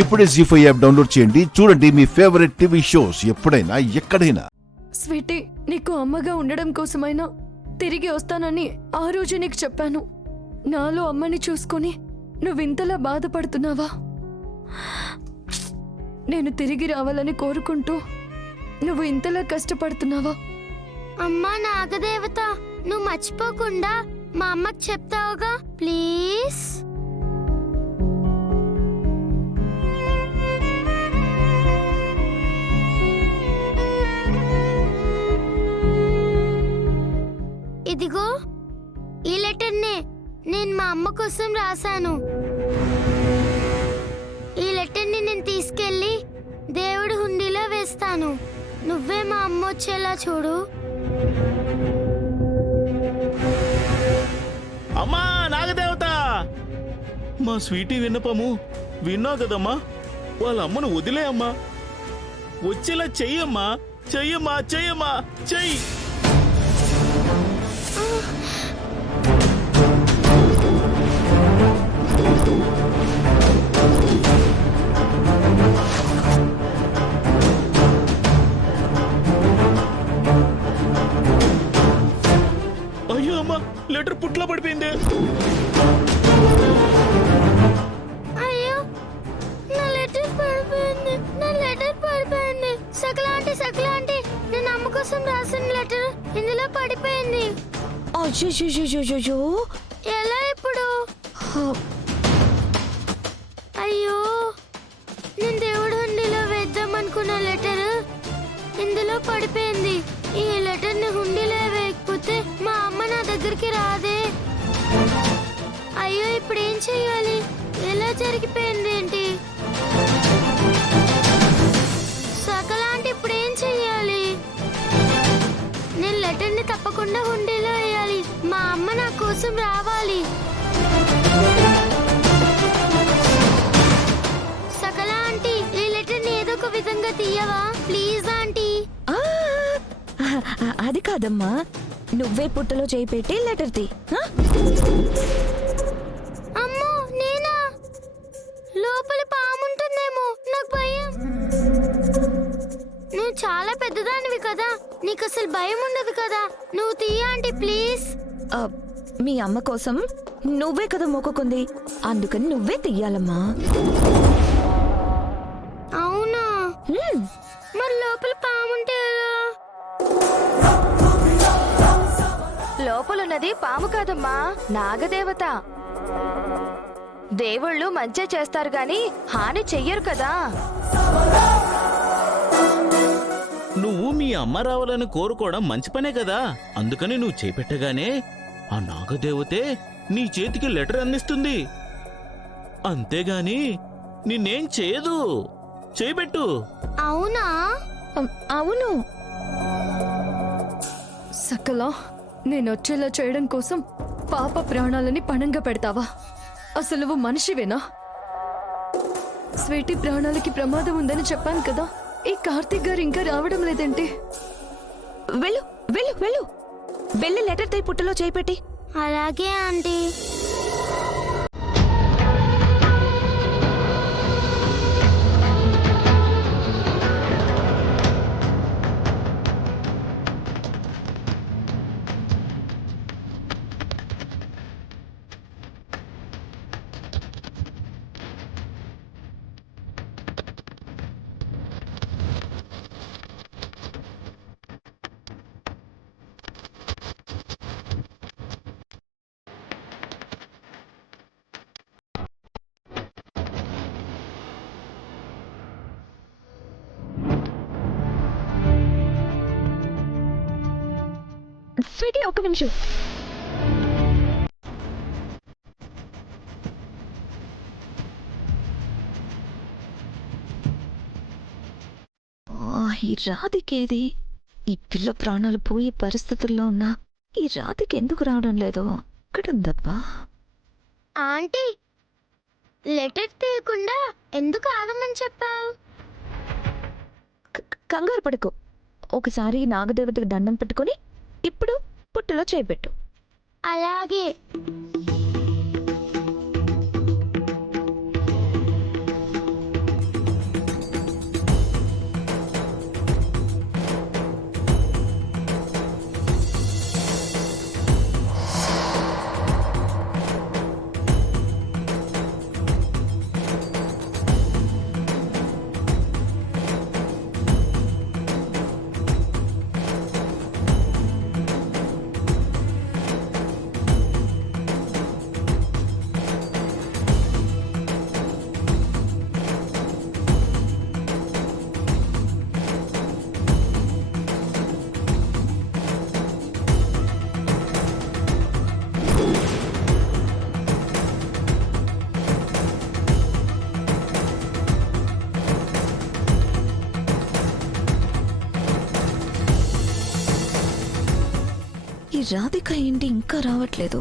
ఇప్పుడే జీ5 app download చేయండి. చూడండి మీ ఫేవరెట్ టీవీ షోస్ ఎప్పుడైనా ఎక్కడైనా. స్వీటీ, నీకు అమ్మగా ఉండడం కోసమైనా తిరిగి వస్తానని ఆ రోజు నీకు చెప్పాను. నాలో అమ్మని చూసుకొని నువ్వింతలా బాధపడుతున్నావా? నేను తిరిగి రావాలని కోరుకుంటూ నువ్వు ఇంతలా కష్టపడుతున్నావా? అమ్మా నాగదేవత, నువ్వు మర్చిపోకుండా మా అమ్మకి చెప్తావుగా ప్లీజ్. ఇదిగో ఈ లెటర్నే నేను మా అమ్మ కోసం రాశాను. ఈ లెటర్ని నేను తీసుకెళ్ళి దేవుడి హుండీలో వేస్తాను. నువ్వే మా అమ్మ వచ్చేలా చూడు. అమ్మా నాగదేవత, మా స్వీటీ విన్నపము విన్నావు కదమ్మా. వాళ్ళ అమ్మను వదిలే అమ్మా, వచ్చేలా చెయ్యమ్మా, చెయ్యమ్మా, చెయ్యమ్మా, చెయ్యి. అయ్యో అమ్మా, లెటర్ పుట్లా పడిపోయింది. అయ్యో, నా లెటర్ పడిపోయింది, నా లెటర్ పడిపోయింది. సకలాంటి సకలాంటి, నేను అమ్మ కోసం రాసిన లెటర్ ఇందులో పడిపోయింది. అయ్యో, ఎలా ఇప్పుడు? అయ్యో, నేను దేవుడి హుండీలో వేద్దాం అనుకున్న లెటర్ ఇందులో పడిపోయింది. ఈ లెటర్ ని హుండీలో వేయకపోతే మా అమ్మ నా దగ్గరికి రాదే. అయ్యో, ఇప్పుడు ఏం చెయ్యాలి? ఎలా జరిగిపోయింది ఏంటి? సకలాంటి, ఇప్పుడు ఏం చెయ్యాలి? నేను లెటర్ ని తప్పకుండా హుండీలో వేయాలి. మా అమ్మ నా కోసం రావాలి. సకల ఆంటీ, ఈ లెటర్ ని ఏదో ఒక విధంగా తీయవా ప్లీజ్ ఆంటీ. అది కాదమ్మా, నువ్వే పుట్టలో చేయి పెట్టి లెటర్ తీ. అమ్మో, నేనా? లోపల పాముంటుందేమో, నాకు భయం. నువ్వు చాలా పెద్దదానివి కదా, నీకు అసలు భయం ఉండదు కదా. నువ్వు తీయ ఆంటీ ప్లీజ్. మీ అమ్మ కోసం నువ్వే కదా మొక్కుకుంది, అందుకని నువ్వే తీయాలమ్మా. అవునా? మరి లోపల పాముంటే ఎలా? లోపలున్నది పాము కాదమ్మా, నాగదేవత. దేవుళ్ళు మంచి చేస్తారు గాని హాని చెయ్యరు కదా. నువ్వు మీ అమ్మ రావాలని కోరుకోవడం మంచి పనే కదా. అందుకని నువ్వు చేపెట్టగానే ఆ నాగదేవతే నీ చేతికి లెటర్ అందిస్తుంది. అంతేగాని నిన్నేం చేయదు. చేయబెట్టు. అవునా? అవును. సకల, నేను వచ్చేలా చేయడం కోసం పాప ప్రాణాలని పణంగా పెడతావా? అసలు నువ్వు మనిషివేనా? స్వీటీ ప్రాణాలకి ప్రమాదం ఉందని చెప్పాను కదా. ఈ కార్తీక్ గారు ఇంకా రావడం లేదంటే? వెళ్ళు వెళ్ళు వెళ్ళు, వెళ్ళి లెటర్ తీ పుట్టలో చేపెట్టి. అలాగే ఆంటీ. స్వీటీ, ఒక్క నిమిషం. ఈ రాధికేది? ఈ పిల్ల ప్రాణాలు పోయే పరిస్థితుల్లో ఉన్నా ఈ రాధికి ఎందుకు రావడం లేదో? ఇక్కడుందబ్బా. ఆంటీ, లెటర్ తీయకుండా ఎందుకు ఆగమని చెప్పావు? కంగారు పడుకో. ఒకసారి నాగదేవతకి దండం పెట్టుకొని ఇప్పుడు పుట్టలో చేపెట్టు. అలాగే. రాధిక ఏంటి ఇంకా రావట్లేదు?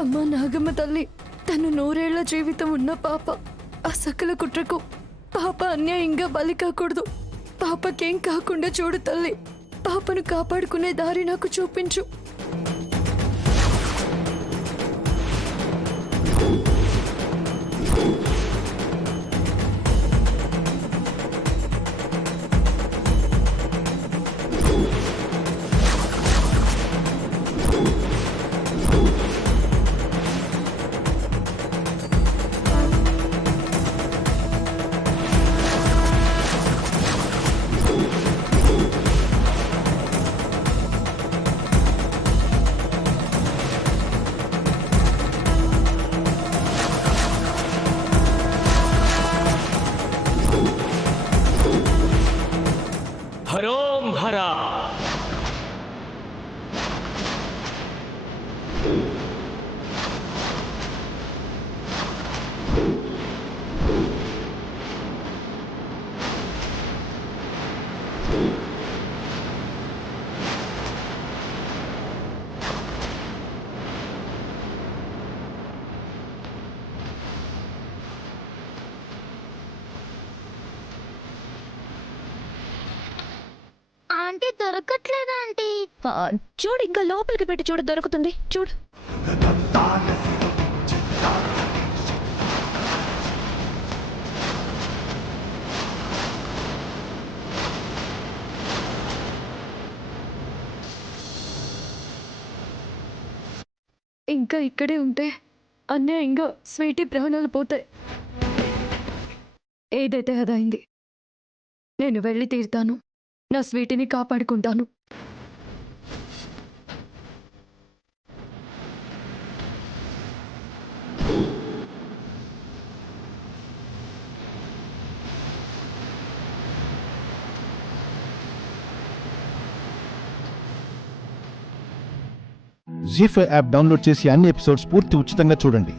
అమ్మా నాగమ్మ తల్లి, తను 100 ఏళ్ల జీవితం ఉన్న పాప. ఆ సకల కుట్రకు పాప అన్యాయంగా బలి కాకూడదు. పాపకేం కాకుండా చూడు తల్లి. పాపను కాపాడుకునే దారి నాకు చూపించు. హరోం హరా ఆంటీ దొరకట్లేదా ఆంటీ? చూడు, ఇంకా లోపలికి పెట్టి చూడు, దొరుకుతుంది చూడు. ఇంకా ఇక్కడే ఉంటే అన్యాయంగా స్వీటీ ప్రాణాలు పోతాయి. ఏదైతే అదైంది. నేను వెళ్ళి తీరుతాను. నా స్వీటీని కాపాడుకుంటాను. జీ5 యాప్ డౌన్లోడ్ చేసి అన్ని ఎపిసోడ్స్ పూర్తి ఉచితంగా చూడండి.